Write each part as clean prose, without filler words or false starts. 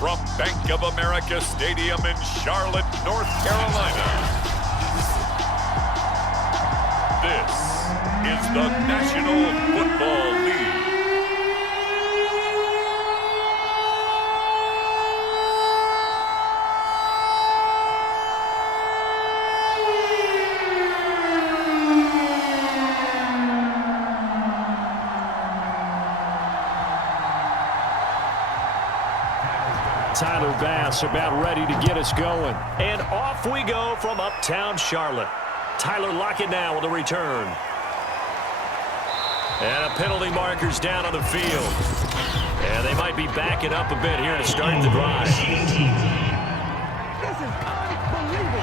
from Bank of America Stadium in Charlotte, North Carolina. This is the National Football League. Tyler Bass about ready to get us going. And off we go from uptown Charlotte. Tyler Lockett now with a return. And a penalty marker's down on the field. And they might be backing up a bit here to start the drive. This is unbelievable.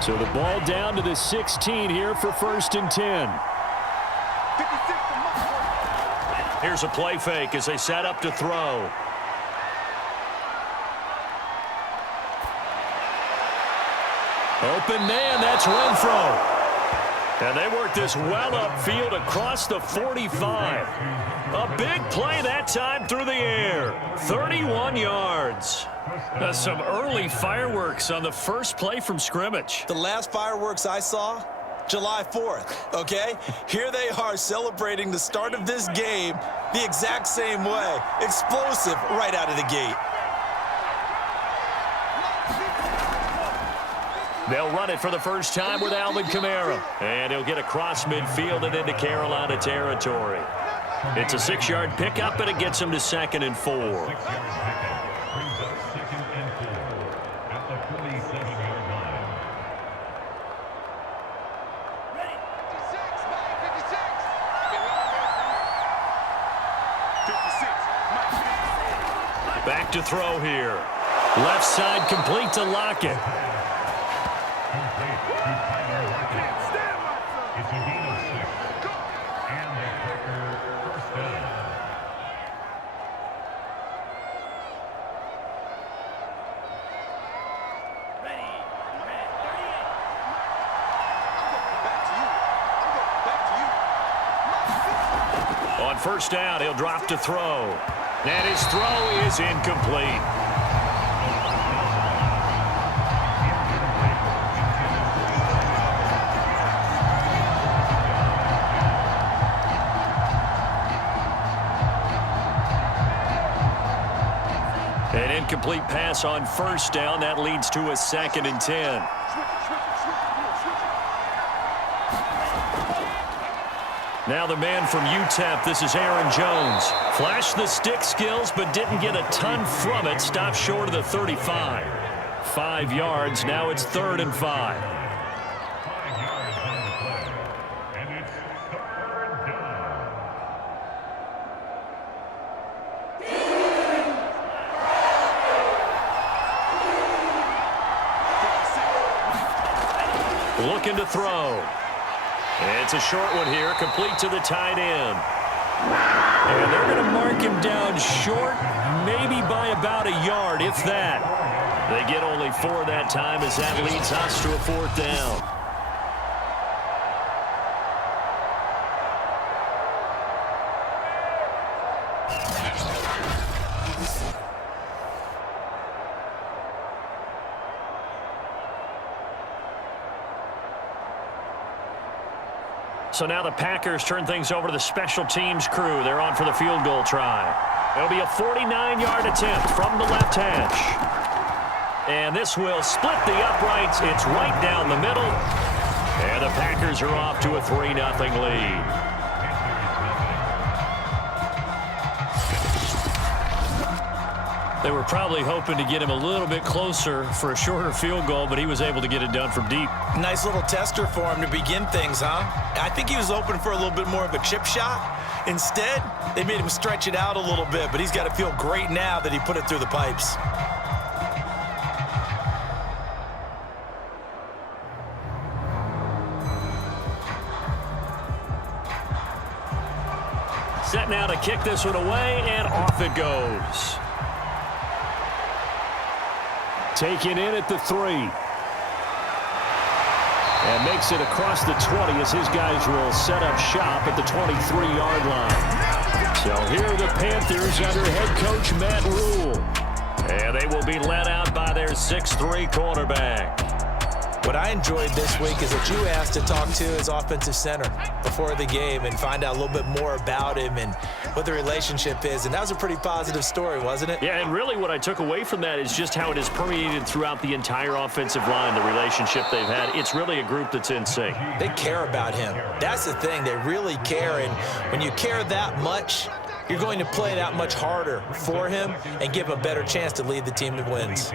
So the ball down to the 16 here for 1st and 10. Here's a play fake as they set up to throw. Open man, that's Renfro. And they work this well upfield across the 45. A big play that time through the air. 31 yards. Some early fireworks on the first play from scrimmage. The last fireworks I saw, July 4th, okay? Here they are celebrating the start of this game the exact same way. Explosive right out of the gate. They'll run it for the first time with Alvin Kamara. And he'll get across midfield and into Carolina territory. It's a 6-yard pickup, and it gets him to 2nd and 4. Back to throw here. Left side complete to Lockett. On 1st down, he'll drop to throw. And his throw is incomplete. An incomplete pass on 1st down. That leads to a 2nd and 10. Now the man from UTEP, this is Aaron Jones. Flashed the stick skills, but didn't get a ton from it. Stopped short of the 35. 5 yards, now it's 3rd and 5. Looking to throw. It's a short one here, complete to the tight end. And they're going to mark him down short, maybe by about a yard, if that. They get only 4 that time as that leads us to a 4th down. So now the Packers turn things over to the special teams crew. They're on for the field goal try. It'll be a 49-yard attempt from the left hash. And this will split the uprights. It's right down the middle. And the Packers are off to a 3-0 lead. They were probably hoping to get him a little bit closer for a shorter field goal, but he was able to get it done from deep. Nice little tester for him to begin things, huh? I think he was open for a little bit more of a chip shot. Instead, they made him stretch it out a little bit, but he's got to feel great now that he put it through the pipes. Set now to kick this one away, and off it goes. Taken in at the 3. And makes it across the 20 as his guys will set up shop at the 23-yard line. So here are the Panthers under head coach Matt Rule. And they will be led out by their 6'3" quarterback. What I enjoyed this week is that you asked to talk to his offensive center before the game and find out a little bit more about him and what the relationship is. And that was a pretty positive story, wasn't it? Yeah, and really what I took away from that is just how it has permeated throughout the entire offensive line, the relationship they've had. It's really a group that's in sync. They care about him. That's the thing. They really care. And when you care that much, you're going to play that much harder for him and give him a better chance to lead the team to wins.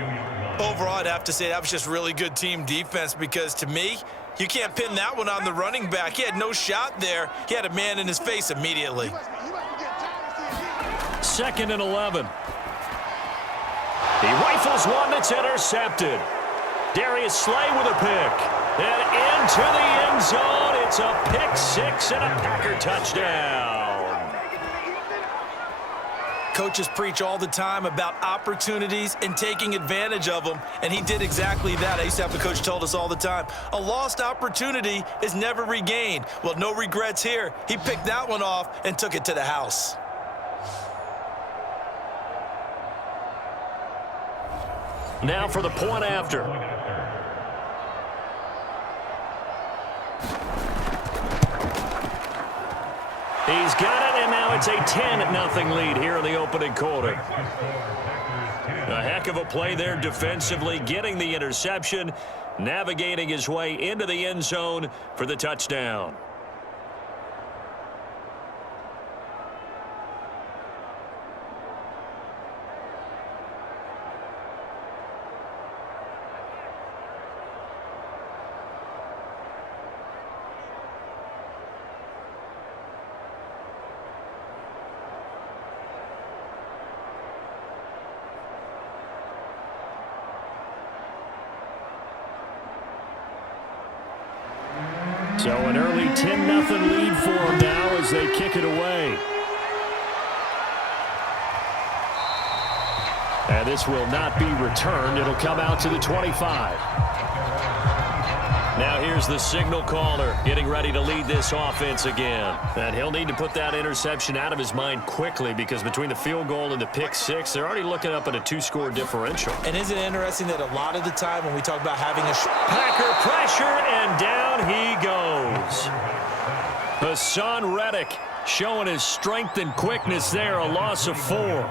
Overall, I'd have to say that was just really good team defense because, to me, you can't pin that one on the running back. He had no shot there. He had a man in his face immediately. 2nd and 11. He rifles one that's intercepted. Darius Slay with a pick. And into the end zone. It's a pick six and a Packer touchdown. Coaches preach all the time about opportunities and taking advantage of them, and he did exactly that. I used to have a coach told us all the time, a lost opportunity is never regained. Well, no regrets here. He picked that one off and took it to the house. Now for the point after. He's got it, and now it's a 10-0 lead here in the opening quarter. A heck of a play there defensively, getting the interception, navigating his way into the end zone for the touchdown. So an early 10-0 lead for them now as they kick it away. And this will not be returned. It'll come out to the 25. Now here's the signal caller getting ready to lead this offense again. And he'll need to put that interception out of his mind quickly because between the field goal and the pick six, they're already looking up at a 2-score differential. And isn't it interesting that a lot of the time when we talk about having a Packer pressure, and down he goes. Hassan Reddick showing his strength and quickness there, a loss of 4.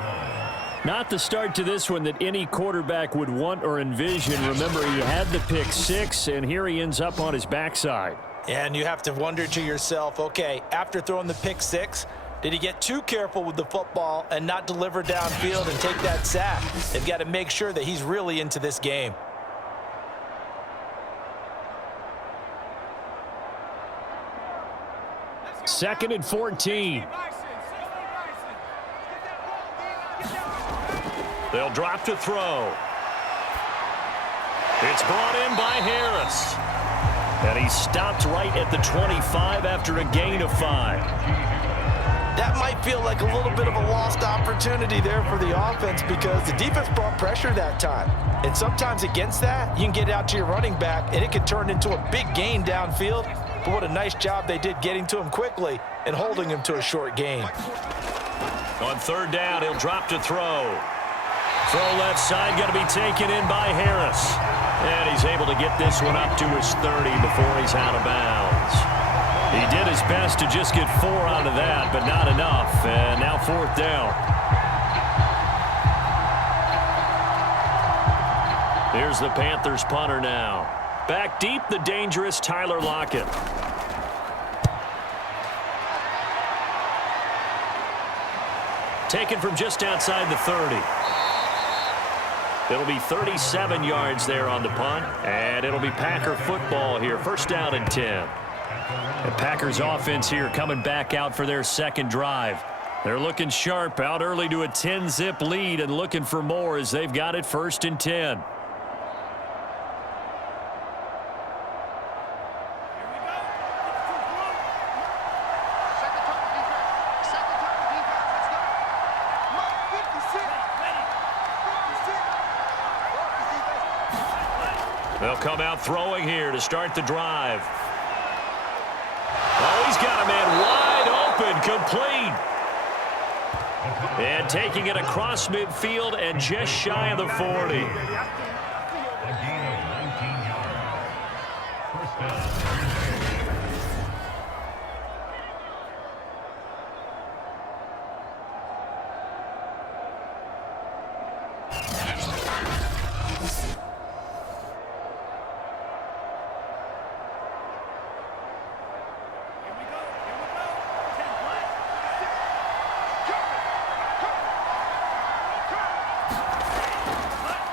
Not the start to this one that any quarterback would want or envision. Remember, he had the pick six, and here he ends up on his backside. And you have to wonder to yourself, okay, after throwing the pick six, did he get too careful with the football and not deliver downfield and take that sack? They've got to make sure that he's really into this game. Second and 14. They'll drop to throw. It's brought in by Harris. And he stopped right at the 25 after a gain of 5. That might feel like a little bit of a lost opportunity there for the offense because the defense brought pressure that time. And sometimes against that, you can get out to your running back, and it could turn into a big gain downfield. But what a nice job they did getting to him quickly and holding him to a short gain. On third down, he'll drop to throw. Throw left side, going to be taken in by Harris. And he's able to get this one up to his 30 before he's out of bounds. He did his best to just get 4 out of that, but not enough. And now fourth down. Here's the Panthers punter now. Back deep, the dangerous Tyler Lockett. Taken from just outside the 30. It'll be 37 yards there on the punt, and it'll be Packer football here. First down and 10. The Packers offense here coming back out for their second drive. They're looking sharp, out early to a 10-zip lead and looking for more as they've got it 1st and 10. They'll come out throwing here to start the drive. Oh, he's got a man wide open, complete. And taking it across midfield and just shy of the 40.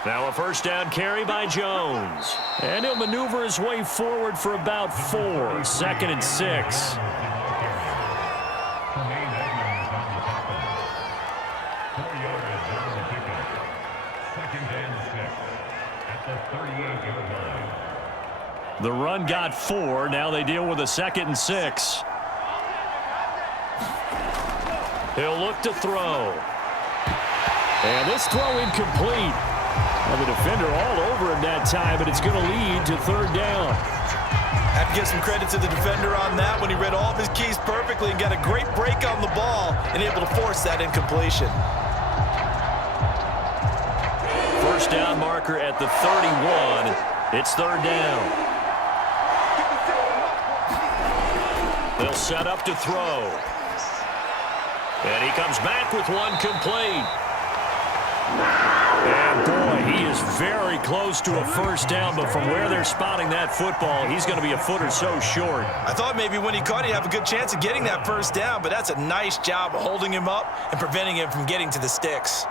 Now a first down carry by Jones. And he'll maneuver his way forward for about 4. 2nd and 6. The run got 4. Now they deal with a 2nd and 6. He'll look to throw. And this throw incomplete. Well, the defender all over him that time, but it's going to lead to 3rd down. I have to give some credit to the defender on that when he read all of his keys perfectly and got a great break on the ball and able to force that incompletion. First down marker at the 31. It's 3rd down. They'll set up to throw. And he comes back with one complete. And boy, he is very close to a first down, but from where they're spotting that football, he's going to be a foot or so short. I thought maybe when he caught it, he'd have a good chance of getting that first down, but that's a nice job of holding him up and preventing him from getting to the sticks.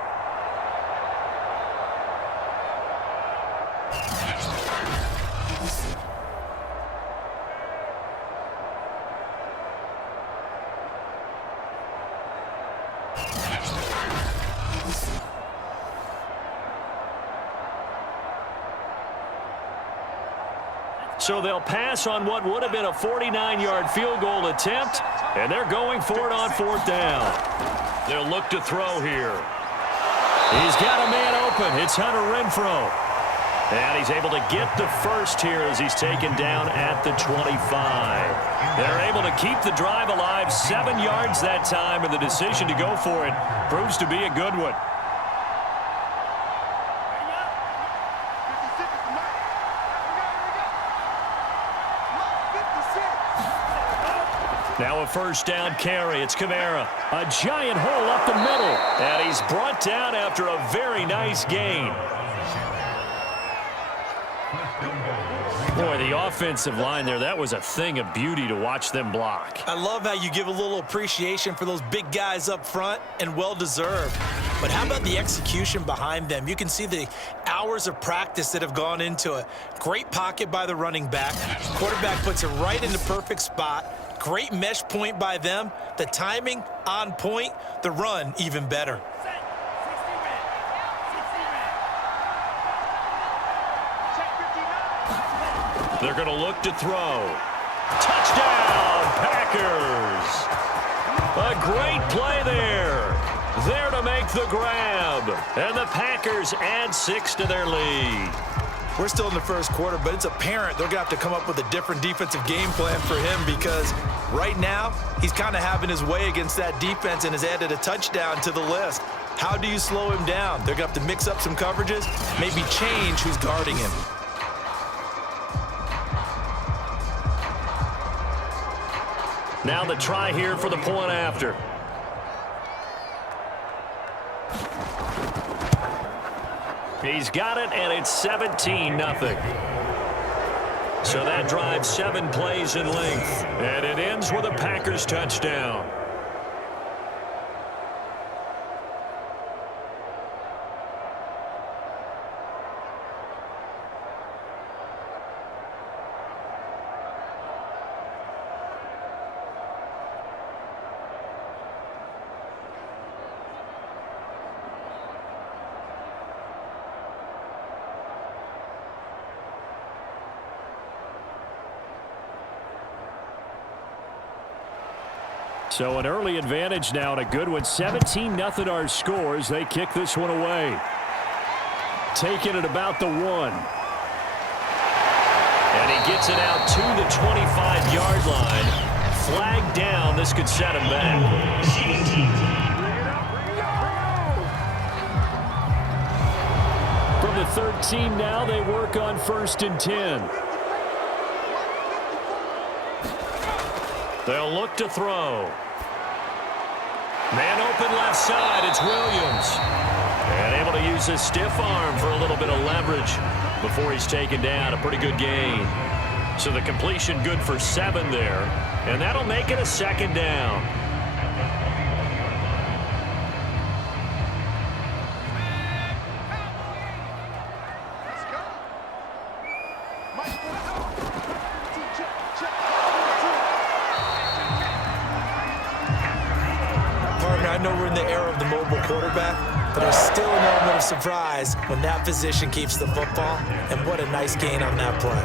So they'll pass on what would have been a 49-yard field goal attempt, and they're going for it on 4th down. They'll look to throw here. He's got a man open. It's Hunter Renfrow. And he's able to get the first here as he's taken down at the 25. They're able to keep the drive alive, 7 yards that time, and the decision to go for it proves to be a good one. Now a first down carry. It's Kamara. A giant hole up the middle. And he's brought down after a very nice gain. Boy, the offensive line there, that was a thing of beauty to watch them block. I love how you give a little appreciation for those big guys up front, and well-deserved. But how about the execution behind them? You can see the hours of practice that have gone into it. Great pocket by the running back. Quarterback puts it right in the perfect spot. Great mesh point by them. The timing on point. The run even better. They're going to look to throw. Touchdown, Packers. A great play there. There to make the grab. And the Packers add 6 to their lead. We're still in the first quarter, but it's apparent they're going to have to come up with a different defensive game plan for him, because right now he's kind of having his way against that defense and has added a touchdown to the list. How do you slow him down? They're going to have to mix up some coverages, maybe change who's guarding him. Now the try here for the point after. He's got it, and it's 17-0. So that drives 7 plays in length, and it ends with a Packers touchdown. So an early advantage now, and a good one. 17-0 our scores. They kick this one away. Taking it about the 1. And he gets it out to the 25-yard line. Flag down. This could set him back. 13 now. They work on 1st and 10. They'll look to throw. Man open left side. It's Williams. And able to use his stiff arm for a little bit of leverage before he's taken down. A pretty good gain. So the completion good for 7 there. And that'll make it a 2nd down. I know we're in the era of the mobile quarterback, but there's still an element of surprise when that position keeps the football, and what a nice gain on that play.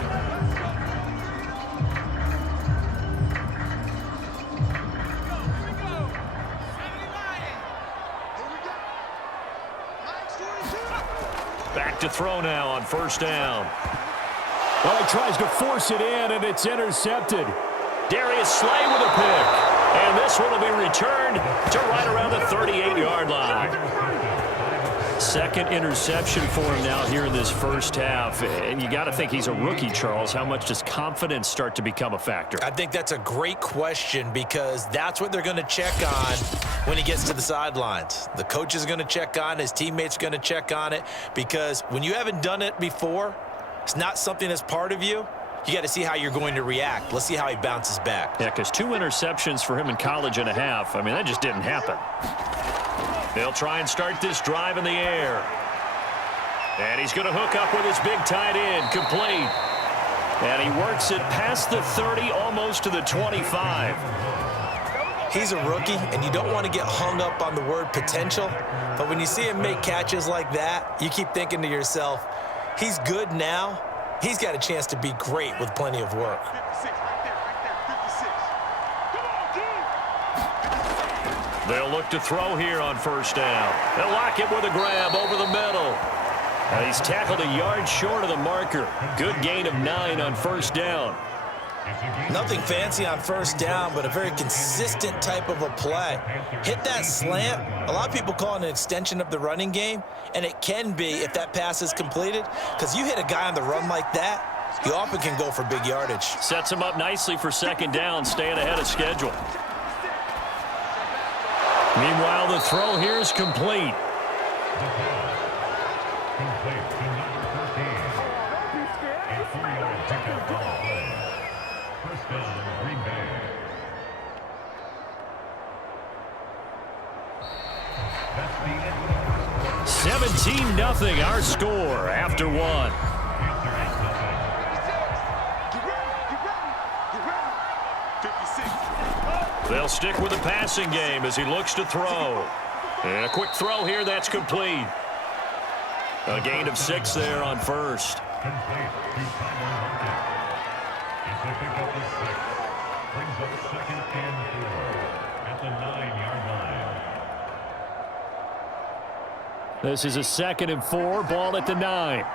Back to throw now on 1st down. Well, he tries to force it in, and it's intercepted. Darius Slay with a pick. And this one will be returned to right around the 38-yard line. 2nd interception for him now here in this first half. And you got to think he's a rookie, Charles. How much does confidence start to become a factor? I think that's a great question because that's what they're going to check on when he gets to the sidelines. The coach is going to check on, his teammates are going to check on it, because when you haven't done it before, it's not something that's part of you. You got to see how you're going to react. Let's see how he bounces back. Yeah, because 2 interceptions for him in college and a half. I mean, that just didn't happen. They'll try and start this drive in the air. And he's going to hook up with his big tight end, complete. And he works it past the 30, almost to the 25. He's a rookie, and you don't want to get hung up on the word potential. But when you see him make catches like that, you keep thinking to yourself, he's good now. He's got a chance to be great with plenty of work. They'll look to throw here on 1st down. They'll lock it with a grab over the middle. And he's tackled a yard short of the marker. Good gain of 9 on 1st down. Nothing fancy on 1st down, but a very consistent type of a play. Hit that slant. A lot of people call it an extension of the running game, and it can be if that pass is completed, because you hit a guy on the run like that, you often can go for big yardage. Sets him up nicely for 2nd down, staying ahead of schedule. Meanwhile, the throw here is complete. Nothing, our score after 1. They'll stick with the passing game as he looks to throw. And a quick throw here, that's complete. A gain of 6 there on 1st. This is a 2nd and 4, ball at the 9.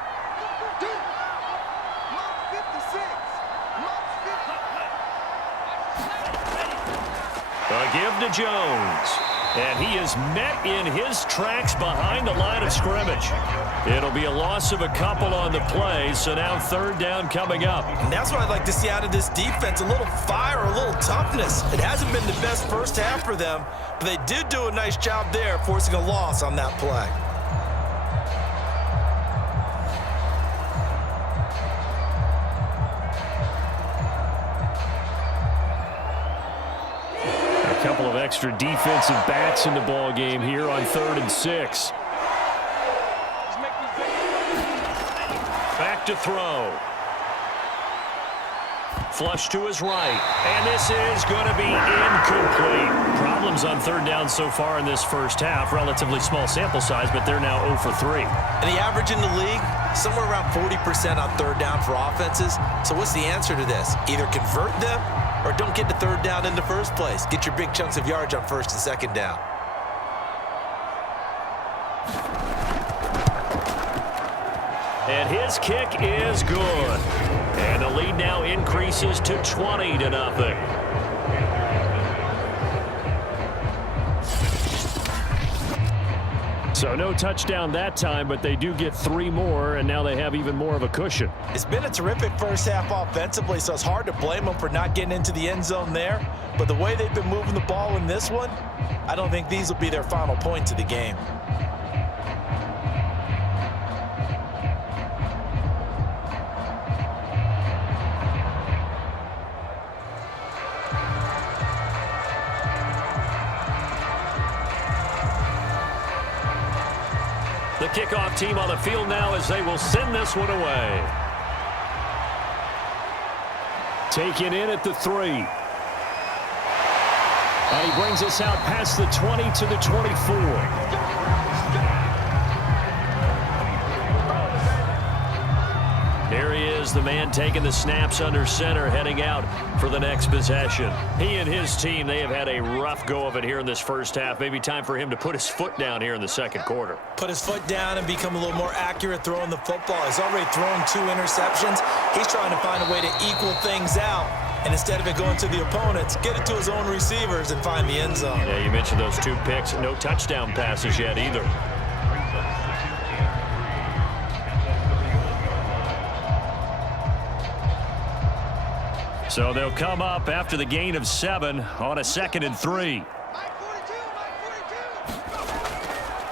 A give to Jones. And he is met in his tracks behind the line of scrimmage. It'll be a loss of a couple on the play, so now 3rd down coming up. And that's what I'd like to see out of this defense, a little fire, a little toughness. It hasn't been the best first half for them, but they did do a nice job there forcing a loss on that play. Couple of extra defensive backs in the ball game here on 3rd and 6. Back to throw. Flush to his right. And this is going to be incomplete. Problems on 3rd down so far in this first half. Relatively small sample size, but they're now 0 for 3. And the average in the league, somewhere around 40% on 3rd down for offenses. So what's the answer to this? Either convert them or don't get to 3rd down in the first place. Get your big chunks of yards on 1st and 2nd down. And his kick is good. And the lead now increases to 20-0. So no touchdown that time, but they do get 3 more, and now they have even more of a cushion. It's been a terrific first half offensively, so it's hard to blame them for not getting into the end zone there. But the way they've been moving the ball in this one, I don't think these will be their final points of the game. The kickoff team on the field now as they will send this one away. Taken in at the 3. And he brings us out past the 20 to the 24. Here he is, the man taking the snaps under center, heading out for the next possession. He and his team, they have had a rough go of it here in this first half. Maybe time for him to put his foot down here in the second quarter. Put his foot down and become a little more accurate throwing the football. He's already thrown 2 interceptions. He's trying to find a way to equal things out. And instead of it going to the opponents, get it to his own receivers and find the end zone. Yeah, you mentioned those 2 picks. No touchdown passes yet either. So they'll come up after the gain of 7 on a 2nd and 3.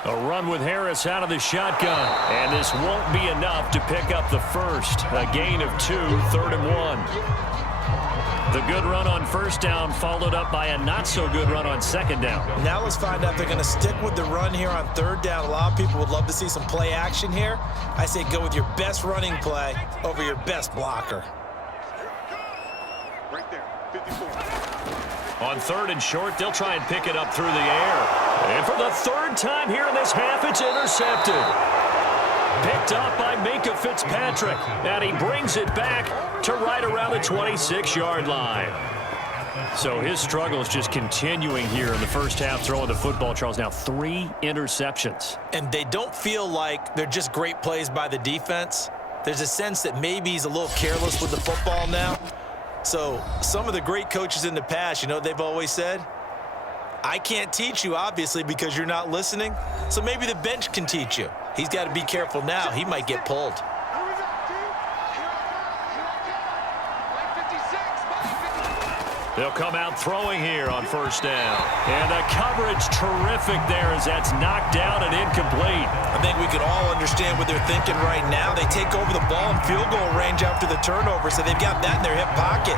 A run with Harris out of the shotgun. And this won't be enough to pick up the first. A gain of 2, 3rd and 1. The good run on first down followed up by a not-so-good run on second down. Now let's find out if they're going to stick with the run here on 3rd down. A lot of people would love to see some play action here. I say go with your best running play over your best blocker. Right there, 54. On 3rd and short, they'll try and pick it up through the air. And for the 3rd time here in this half, it's intercepted. Picked up by Minkah Fitzpatrick. And he brings it back to right around the 26-yard line. So his struggle is just continuing here in the first half throwing the football, Charles. Now 3 interceptions. And they don't feel like they're just great plays by the defense. There's a sense that maybe he's a little careless with the football now. So some of the great coaches in the past, you know what they've always said? I can't teach you, obviously, because you're not listening. So maybe the bench can teach you. He's got to be careful now. He might get pulled. They'll come out throwing here on first down. And the coverage terrific there as that's knocked down and incomplete. I think we could all understand what they're thinking right now. They take over the ball in field goal range after the turnover, so they've got that in their hip pocket.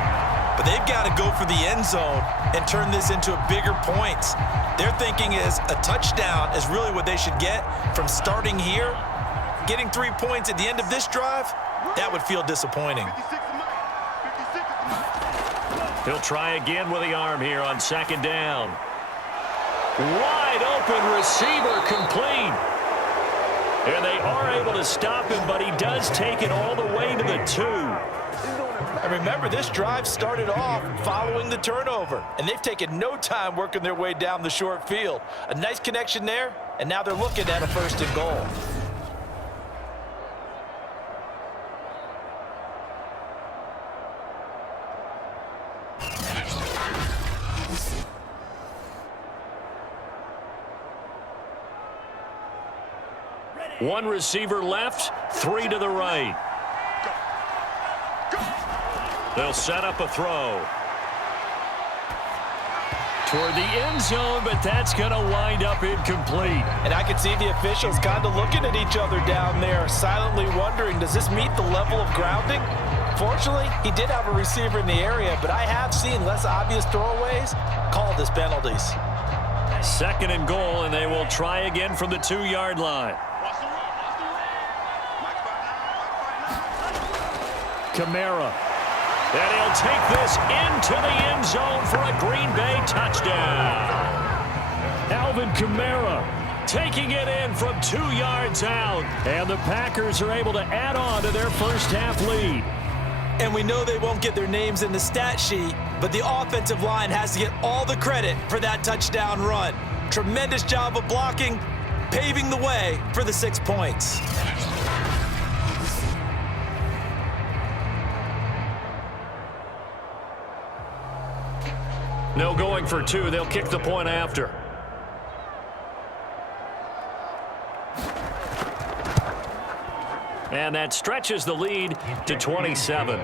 But they've got to go for the end zone and turn this into a bigger points. Their thinking is a touchdown is really what they should get from starting here. Getting 3 points at the end of this drive, that would feel disappointing. He'll try again with the arm here on 2nd down. Wide open receiver complete. And they are able to stop him, but he does take it all the way to the 2. And remember, this drive started off following the turnover, and they've taken no time working their way down the short field. A nice connection there, and now they're looking at a 1st and goal. One receiver left, 3 to the right. They'll set up a throw toward the end zone, but that's going to wind up incomplete. And I can see the officials kind of looking at each other down there, silently wondering, does this meet the level of grounding? Fortunately, he did have a receiver in the area, but I have seen less obvious throwaways called as penalties. 2nd and goal, and they will try again from the 2-yard line. Kamara. And he'll take this into the end zone for a Green Bay touchdown. Alvin Kamara taking it in from 2 yards out. And the Packers are able to add on to their first half lead. And we know they won't get their names in the stat sheet, but the offensive line has to get all the credit for that touchdown run. Tremendous job of blocking, paving the way for the 6 points. No going for 2. They'll kick the point after. And that stretches the lead to 27.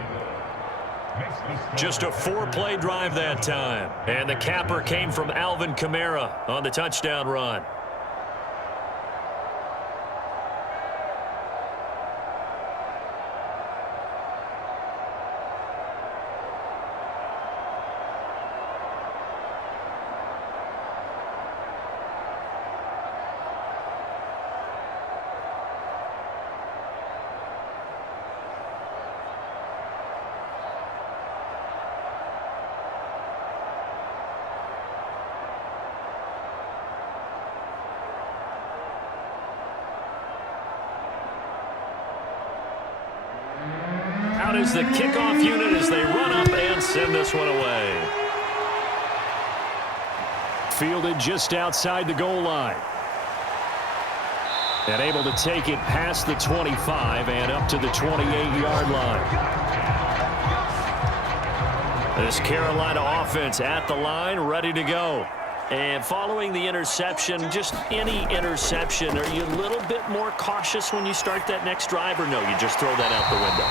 Just a 4-play drive that time. And the capper came from Alvin Kamara on the touchdown run. Out is the kickoff unit as they run up and send this one away. Fielded just outside the goal line. And able to take it past the 25 and up to the 28-yard line. This Carolina offense at the line, ready to go. And following the interception, just any interception, are you a little bit more cautious when you start that next drive, or no, you just throw that out the window?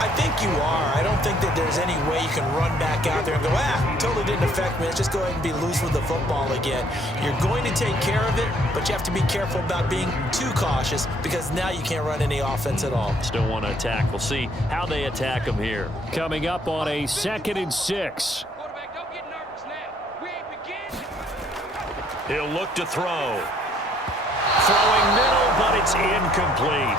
I think you are. I don't think that there's any way you can run back out there and go, totally didn't affect me. Let's just go ahead and be loose with the football again. You're going to take care of it, but you have to be careful about being too cautious because now you can't run any offense at all. Still want to attack. We'll see how they attack them here. Coming up on a 2nd and 6. He'll look to throw. Throwing middle, but it's incomplete.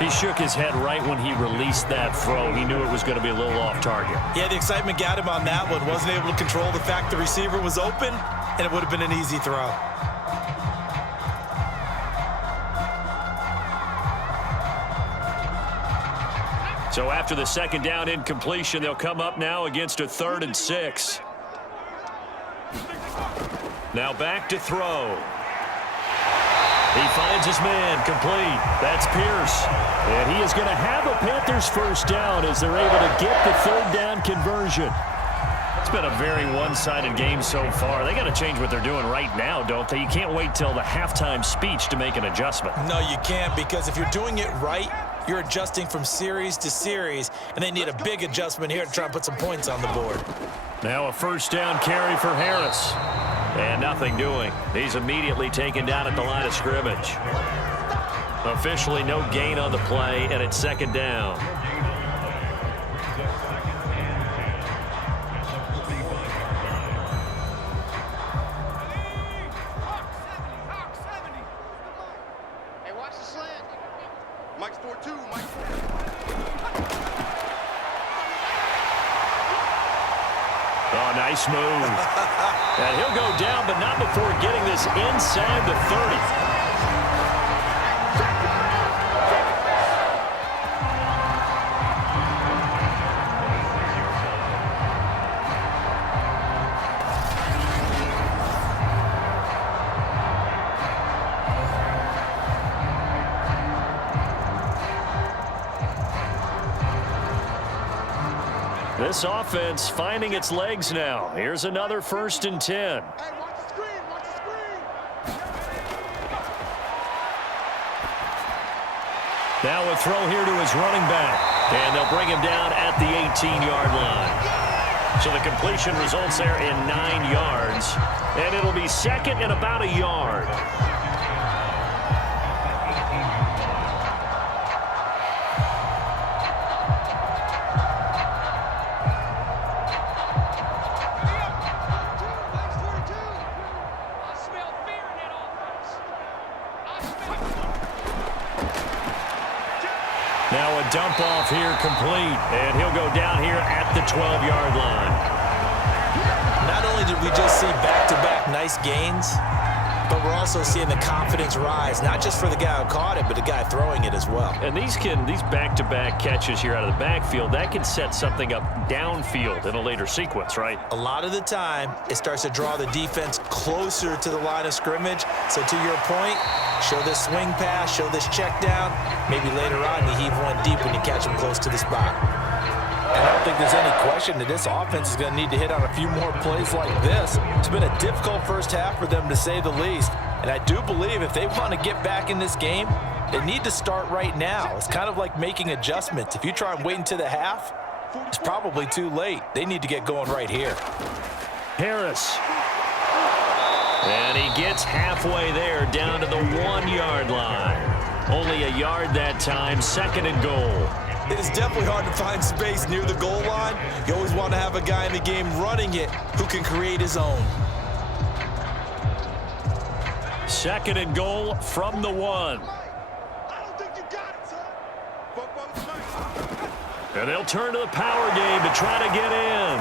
He shook his head right when he released that throw. He knew it was going to be a little off target. Yeah, the excitement got him on that one. Wasn't able to control the fact the receiver was open, and it would have been an easy throw. So after the 2nd down incompletion, they'll come up now against a 3rd and 6. Now back to throw. He finds his man, complete. That's Pierce. And he is going to have a Panthers first down as they're able to get the 3rd down conversion. It's been a very one-sided game so far. They got to change what they're doing right now, don't they? You can't wait till the halftime speech to make an adjustment. No, you can't, because if you're doing it right, you're adjusting from series to series, and they need a big adjustment here to try and put some points on the board. Now a 1st down carry for Harris. And nothing doing. He's immediately taken down at the line of scrimmage. Officially no gain on the play, and it's 2nd down. Hey, watch the slant. Mike's 4-2. Mike's 4-2. Oh, nice move. And he'll go down, but not before getting this inside the 30. This offense finding its legs now. Here's another 1st and 10. Hey, watch the screen. Watch the screen. Now a throw here to his running back. And they'll bring him down at the 18-yard line. So the completion results there in 9 yards. And it'll be 2nd and about a yard. Now a dump off here complete, and he'll go down here at the 12-yard line. Not only did we just see back-to-back nice gains, but we're also seeing the confidence rise, not just for the guy who caught it, but the guy throwing it as well. And these back-to-back catches here out of the backfield, that can set something up downfield in a later sequence, right? A lot of the time, it starts to draw the defense closer to the line of scrimmage. So to your point, show this swing pass, show this check down. Maybe later on you heave one deep when you catch them close to the spot. And I don't think there's any question that this offense is going to need to hit on a few more plays like this. It's been a difficult first half for them, to say the least. And I do believe if they want to get back in this game, They need to start right now. It's kind of like making adjustments. If you try and wait until the half, it's probably too late. They need to get going right here. Harris. And he gets halfway there, down to the 1-yard line. Only a yard that time, 2nd and goal. It is definitely hard to find space near the goal line. You always want to have a guy in the game running it who can create his own. 2nd and goal from the 1. And they'll turn to the power game to try to get in.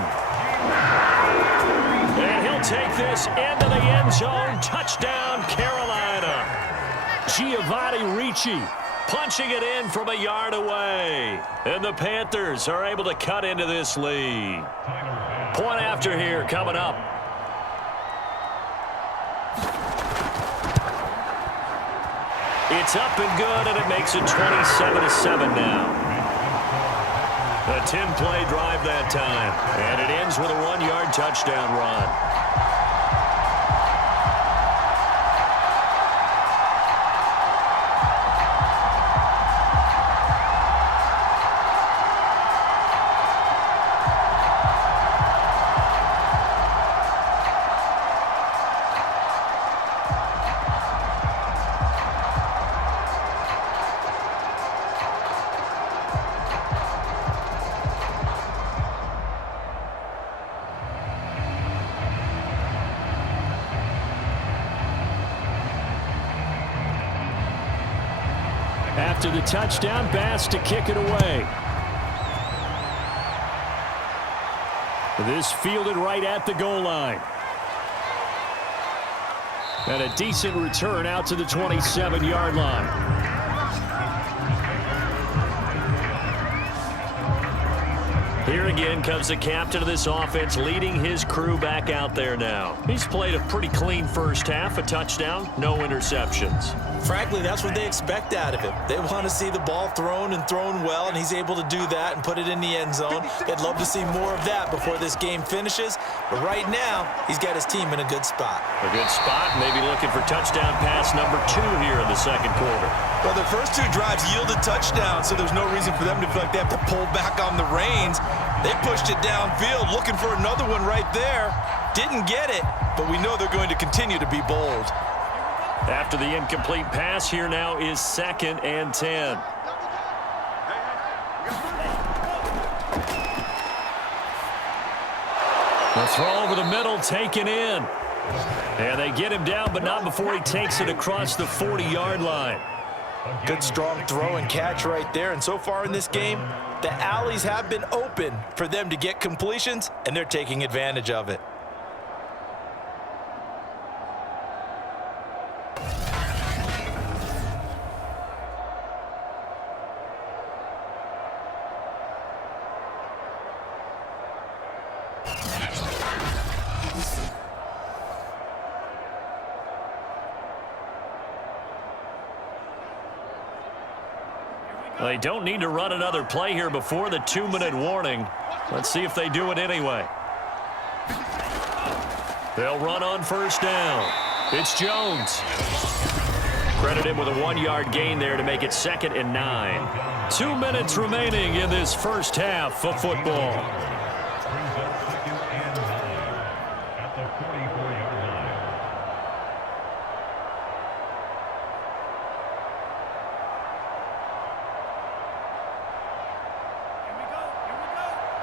And he'll take this into the end zone. Touchdown, Carolina. Giovanni Ricci punching it in from a yard away. And the Panthers are able to cut into this lead. Point after here coming up. It's up and good, and it makes it 27-7 now. A 10-play drive that time, and it ends with a 1-yard touchdown run. After the touchdown, Bass to kick it away. This fielded right at the goal line. And a decent return out to the 27-yard line. Here again comes the captain of this offense, leading his crew back out there now. He's played a pretty clean first half, a touchdown, no interceptions. Frankly, that's what they expect out of him. They want to see the ball thrown and thrown well, and he's able to do that and put it in the end zone. They'd love to see more of that before this game finishes. But right now, he's got his team in a good spot. A good spot, maybe looking for touchdown pass number 2 here in the second quarter. Well, their first 2 drives yielded touchdowns, so there's no reason for them to feel like they have to pull back on the reins. They pushed it downfield, looking for another one right there. Didn't get it, but we know they're going to continue to be bold. After the incomplete pass, here now is 2nd and 10. The throw over the middle, taken in. And they get him down, but not before he takes it across the 40-yard line. Good strong throw and catch right there. And so far in this game, the alleys have been open for them to get completions, and they're taking advantage of it. They don't need to run another play here before the 2-minute warning. Let's see if they do it anyway. They'll run on first down. It's Jones. Credit him with a 1-yard gain there to make it 2nd and 9. 2 minutes remaining in this first half of football.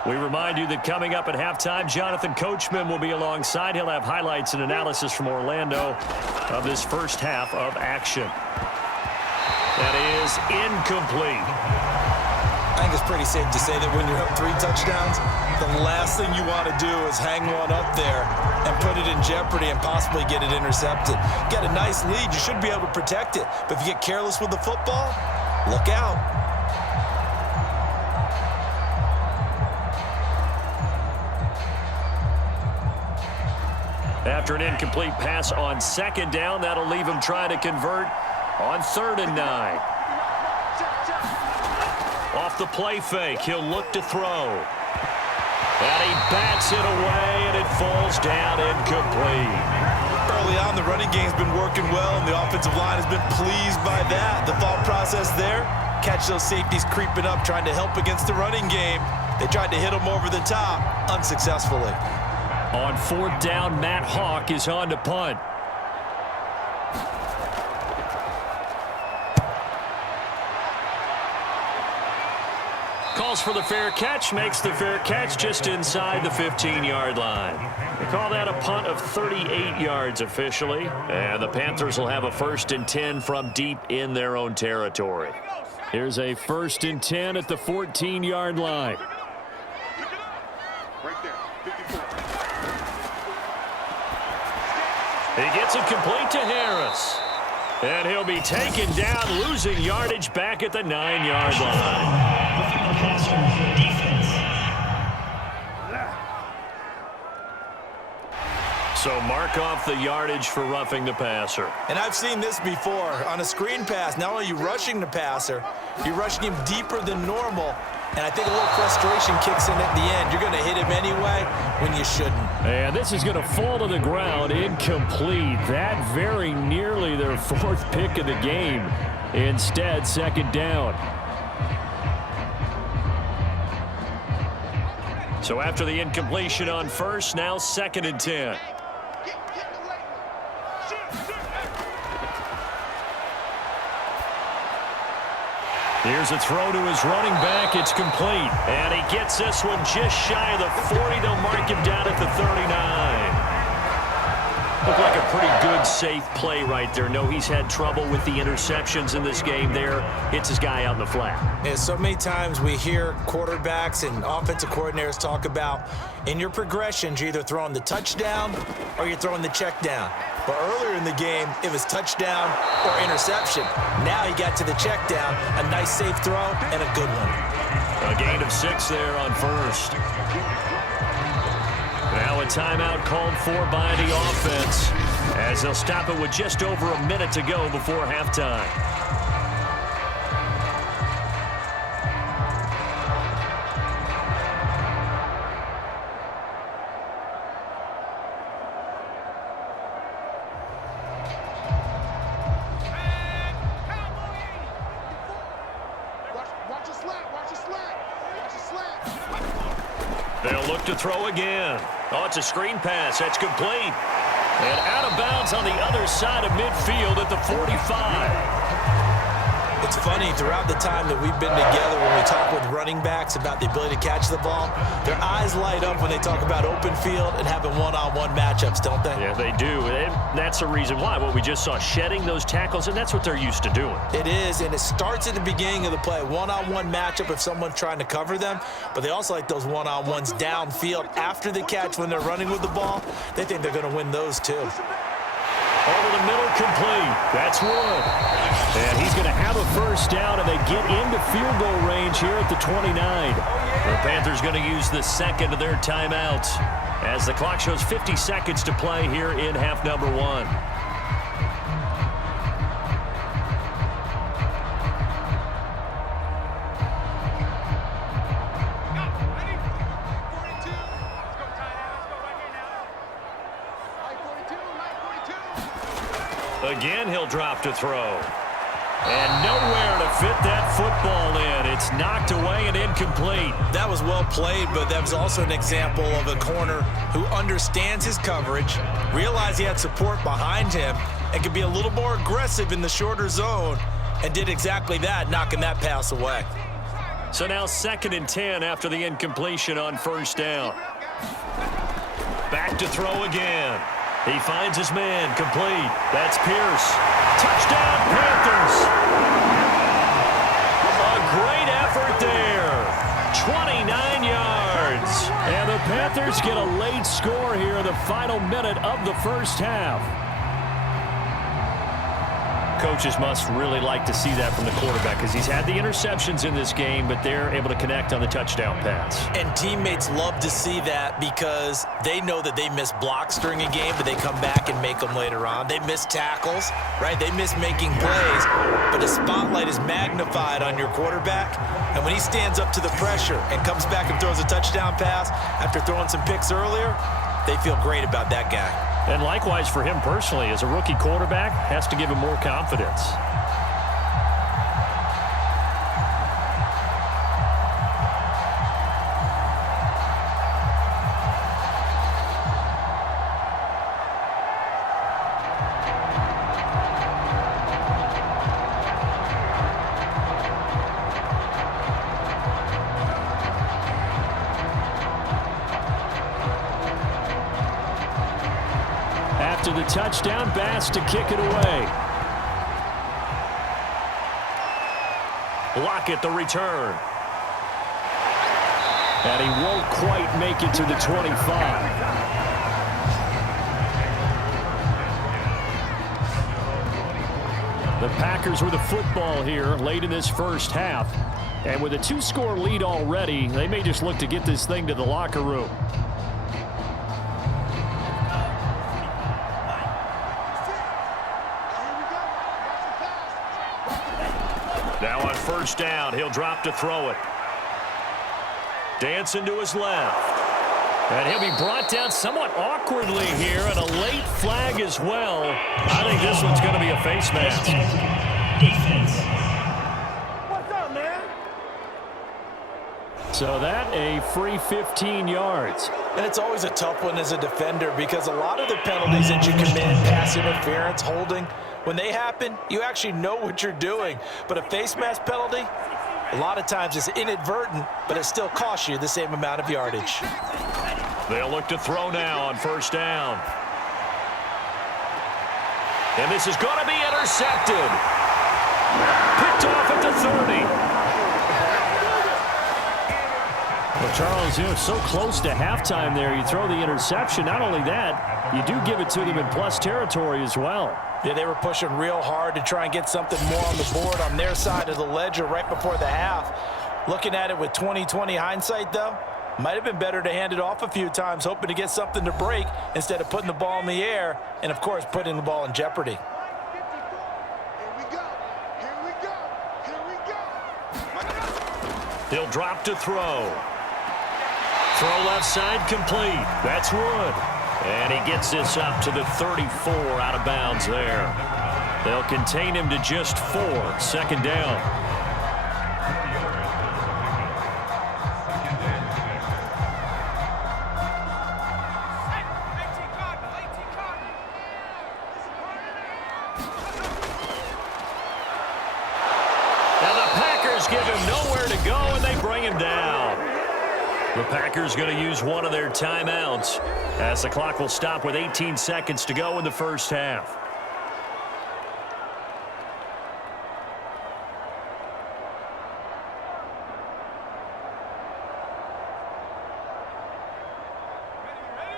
We remind you that coming up at halftime, Jonathan Coachman will be alongside. He'll have highlights and analysis from Orlando of this first half of action. That is incomplete. I think it's pretty safe to say that when you're up 3 touchdowns, the last thing you want to do is hang one up there and put it in jeopardy and possibly get it intercepted. Get a nice lead, you should be able to protect it. But if you get careless with the football, look out. After an incomplete pass on 2nd down, that'll leave him trying to convert on 3rd and 9. Off the play fake, he'll look to throw. And he bats it away, and it falls down incomplete. Early early on, the running game's been working well, and the offensive line has been pleased by that. The thought process there, catch those safeties creeping up, trying to help against the running game. They tried to hit them over the top, unsuccessfully. On 4th down, Matt Hawk is on to punt. Calls for the fair catch, makes the fair catch just inside the 15-yard line. They call that a punt of 38 yards officially, and the Panthers will have a 1st and 10 from deep in their own territory. Here's a 1st and 10 at the 14-yard line. Right there, 54. He gets it complete to Harris. And he'll be taken down, losing yardage back at the 9-yard line. So mark off the yardage for roughing the passer. And I've seen this before. On a screen pass, not only are you rushing the passer, you're rushing him deeper than normal. And I think a little frustration kicks in at the end. You're going to hit him anyway when you shouldn't. And this is going to fall to the ground, incomplete. That very nearly their 4th pick of the game. Instead, 2nd down. So after the incompletion on 1st, now 2nd and 10. Here's a throw to his running back. It's complete. And he gets this one just shy of the 40. They'll mark him down at the 39. Looked like a pretty good, safe play right there. No, he's had trouble with the interceptions in this game there. Hits his guy out in the flat. Yeah, so many times we hear quarterbacks and offensive coordinators talk about in your progressions, you're either throwing the touchdown or you're throwing the check down. But earlier in the game, it was touchdown or interception. Now he got to the check down, a nice safe throw, and a good one. A gain of 6 there on 1st. Now a timeout called for by the offense as they'll stop it with just over a minute to go before halftime. They'll look to throw again. Oh, it's a screen pass. That's complete. And out of bounds on the other side of midfield at the 45. It's funny, throughout the time that we've been together, when we talk with running backs about the ability to catch the ball, their eyes light up when they talk about open field and having one-on-one matchups, don't they? Yeah, they do. And that's the reason why. What we just saw, shedding those tackles, and that's what they're used to doing. It is, and it starts at the beginning of the play. One-on-one matchup if someone's trying to cover them, but they also like those one-on-ones downfield after the catch when they're running with the ball. They think they're going to win those too. Over the middle, complete. That's Wood. And he's going to have a 1st down, and they get into field goal range here at the 29. The Panthers going to use the 2nd of their timeouts as the clock shows 50 seconds to play here in half number 1. Again, he'll drop to throw. And nowhere to fit that football in. It's knocked away and incomplete. That was well played, but that was also an example of a corner who understands his coverage, realized he had support behind him, and could be a little more aggressive in the shorter zone, and did exactly that, knocking that pass away. So now 2nd and 10 after the incompletion on 1st down. Back to throw again. He finds his man, complete. That's Pierce. Touchdown, Panthers. A great effort there. 29 yards. And the Panthers get a late score here in the final minute of the 1st half. Coaches must really like to see that from the quarterback because he's had the interceptions in this game, but they're able to connect on the touchdown pass. And teammates love to see that because they know that they miss blocks during a game, but they come back and make them later on. They miss tackles, right? They miss making plays, but the spotlight is magnified on your quarterback. And when he stands up to the pressure and comes back and throws a touchdown pass after throwing some picks earlier, they feel great about that guy. And likewise for him personally, as a rookie quarterback, has to give him more confidence. After the touchdown, Bass to kick it away. Lockett the return. And he won't quite make it to the 25. The Packers with the football here late in this first half. And with a 2-score lead already, they may just look to get this thing to the locker room. Now on first down, he'll drop to throw it. Dancing to his left. And he'll be brought down somewhat awkwardly here, and a late flag as well. I think this one's going to be a face mask. What's up, man? So that a free 15 yards. And it's always a tough one as a defender because a lot of the penalties that you commit, pass interference, holding, when they happen, you actually know what you're doing. But a face mask penalty, a lot of times it's inadvertent, but it still costs you the same amount of yardage. They'll look to throw now on first down. And this is going to be intercepted. Picked off at the 30. Well, Charles, so close to halftime there. You throw the interception. Not only that, you do give it to them in plus territory as well. Yeah, they were pushing real hard to try and get something more on the board on their side of the ledger right before the half. Looking at it with 20/20 hindsight, though, might have been better to hand it off a few times, hoping to get something to break instead of putting the ball in the air and, of course, putting the ball in jeopardy. He'll drop to throw. Throw left side complete. That's Wood. And he gets this up to the 34 out of bounds there. They'll contain him to just 4. Second down. Now the Packers give him nowhere to go, and they bring him down. The Packers going to use one of their timeouts as the clock will stop with 18 seconds to go in the first half.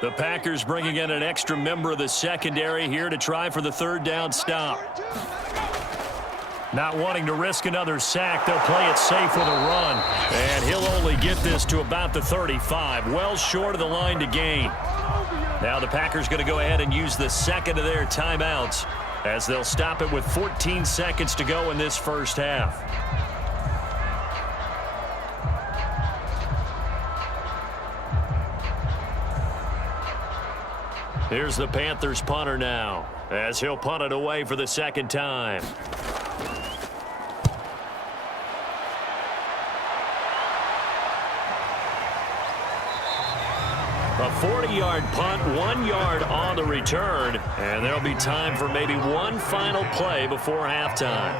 The Packers bringing in an extra member of the secondary here to try for the third down stop. Not wanting to risk another sack, they'll play it safe with a run. And he'll only get this to about the 35, well short of the line to gain. Now the Packers going to go ahead and use the second of their timeouts as they'll stop it with 14 seconds to go in this first half. Here's the Panthers punter now as he'll punt it away for the second time. A 40-yard punt, 1 yard on the return, and there'll be time for maybe one final play before halftime.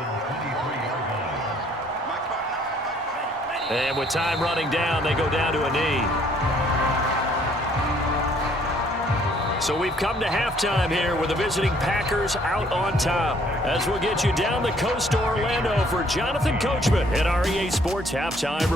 And with time running down, they go down to a knee. So we've come to halftime here with the visiting Packers out on top. As we'll get you down the coast to Orlando for Jonathan Coachman at our EA Sports Halftime Report.